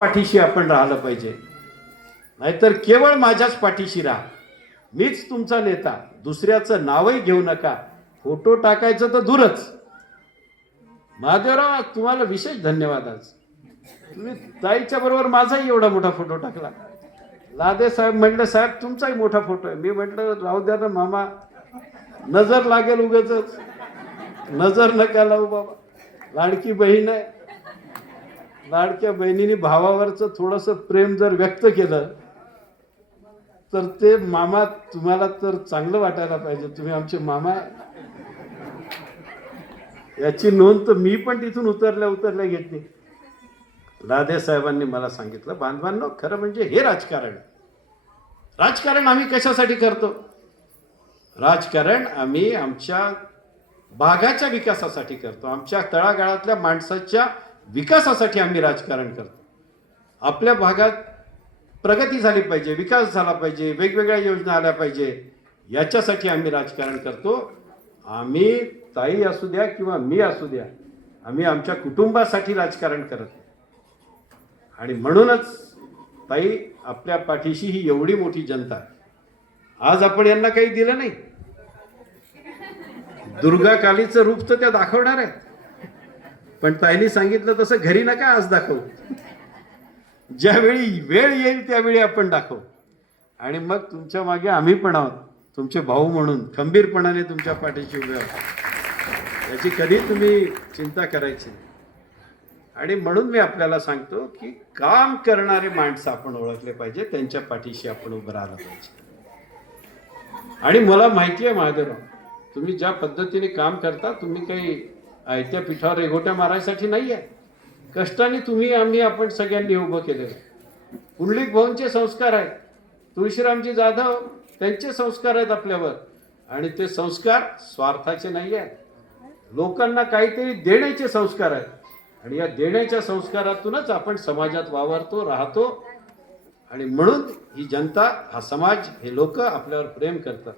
पाठीशी आपण राहिलं पाहिजे. नाहीतर केवळ माझ्याच पाठीशी राहा. मीच तुमचा नेता. दुसऱ्याचं नावही घेऊ नका. फोटो टाकायचं तर दूरच. महादेवराव तुम्हाला विशेष धन्यवाद आज. तुम्ही ताईच्या बरोबर माझाही एवढा मोठा फोटो टाकला. लादे साहेब म्हटलं साहेब तुमचाही मोठा फोटो आहे. मी म्हटलं राहू द्या ना मामा. नजर लागेल उगाच नजर नका लावू बाबा. लाडकी बहीण आहे. लाडक्या बहिणीने भावावरचं थोडंसं प्रेम जर व्यक्त केलं तर ते मामा तुम्हाला तर चांगलं वाटायला पाहिजे. तुम्ही आमचे मामा. याची नोंद तर मी पण तिथून उतरल्या उतरल्या घेतली. राधे साहेबांनी मला सांगितलं बांधवांनो खरं म्हणजे हे राजकारण. राजकारण आम्ही कशासाठी करतो? राजकारण आम्ही आमच्या भागाच्या विकासासाठी करतो. आमच्या तळागाळातल्या माणसाच्या विकासासाठी आम्ही राजकारण करतो. आपल्या भागात प्रगती झाली पाहिजे विकास झाला पाहिजे वेगवेगळ्या योजना आल्या पाहिजे याच्यासाठी आम्ही राजकारण करतो. आम्ही ताई असू द्या किंवा मी असू द्या आम्ही आमच्या कुटुंबासाठी राजकारण करत नाही. आणि म्हणूनच ताई आपल्या पाठीशी ही एवढी मोठी जनता आज आपण यांना काही दिलं नाही. दुर्गा कालीचं रूप तर त्या दाखवणार आहेत. पण ताईने सांगितलं तसं घरी नका आज दाखवू. ज्यावेळी वेळ येईल त्यावेळी आपण दाखवू. आणि मग तुमच्या मागे आम्ही पण आहोत. तुमचे भाऊ म्हणून खंबीरपणाने तुमच्या पाठीशी उभे आहोत. याची कधी तुम्ही चिंता करायची आणि म्हणून मी आपल्याला सांगतो की काम करणारे माणसं आपण ओळखले पाहिजे त्यांच्या पाठीशी आपण उभं राहिलं पाहिजे. आणि मला माहिती आहे महादेवराव तुम्ही ज्या पद्धतीने काम करता तुम्ही काही आयत्या पिठावर रेघोट्या मारायसाठी नाही आहे कष्टाने तुम्ही आम्ही आपण सगळ्यांनी उभं केलेलं आहे. पुंडलिक भाऊंचे संस्कार आहेत. तुळशीरामजी जाधव त्यांचे संस्कार आहेत आपल्यावर. आणि ते संस्कार स्वार्थाचे नाही आहेत. लोकांना काहीतरी देण्याचे संस्कार आहेत. आणि या देण्याच्या संस्कारातूनच आपण समाजात वावरतो राहतो. आणि म्हणून ही जनता हा समाज हे लोक आपल्यावर प्रेम करतात.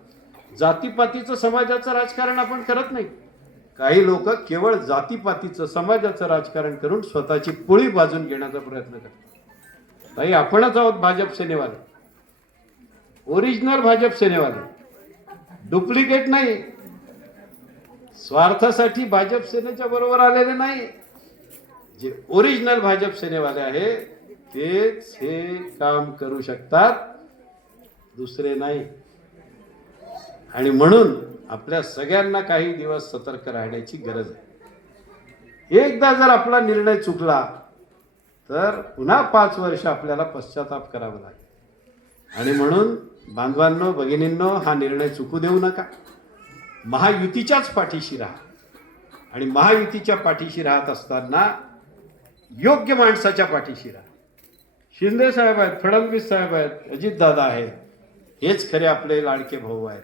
जातीपातीचं समाजाचं राजकारण आपण करत नाही. काही लोक केवळ जातीपातीचं समाजाचं राजकारण करून स्वतःची पोळी बाजून घेण्याचा प्रयत्न करतात. ताई आपणच आहोत भाजप सेनेवाले. ओरिजिनल भाजप सेनेवाले. डुप्लिकेट नाही. स्वार्थासाठी भाजप सेनेच्या बरोबर आलेले नाही. जे ओरिजिनल भाजप सेनेवाले आहे तेच हे काम करू शकतात. दुसरे नाही. आणि म्हणून आपल्या सगळ्यांना काही दिवस सतर्क राहण्याची गरज आहे. एकदा जर आपला निर्णय चुकला तर पुन्हा पाच वर्ष आपल्याला पश्चाताप करावा लागेल. आणि म्हणून बांधवांनो भगिनींनो हा निर्णय चुकू देऊ नका. महायुतीच्याच पाठीशी राहा. आणि महायुतीच्या पाठीशी राहत असताना योग्य माणसाच्या पाठीशी राहा. शिंदे साहेब आहेत फडणवीस साहेब आहेत अजितदादा आहेत हेच खरे आपले लाडके भाऊ आहेत.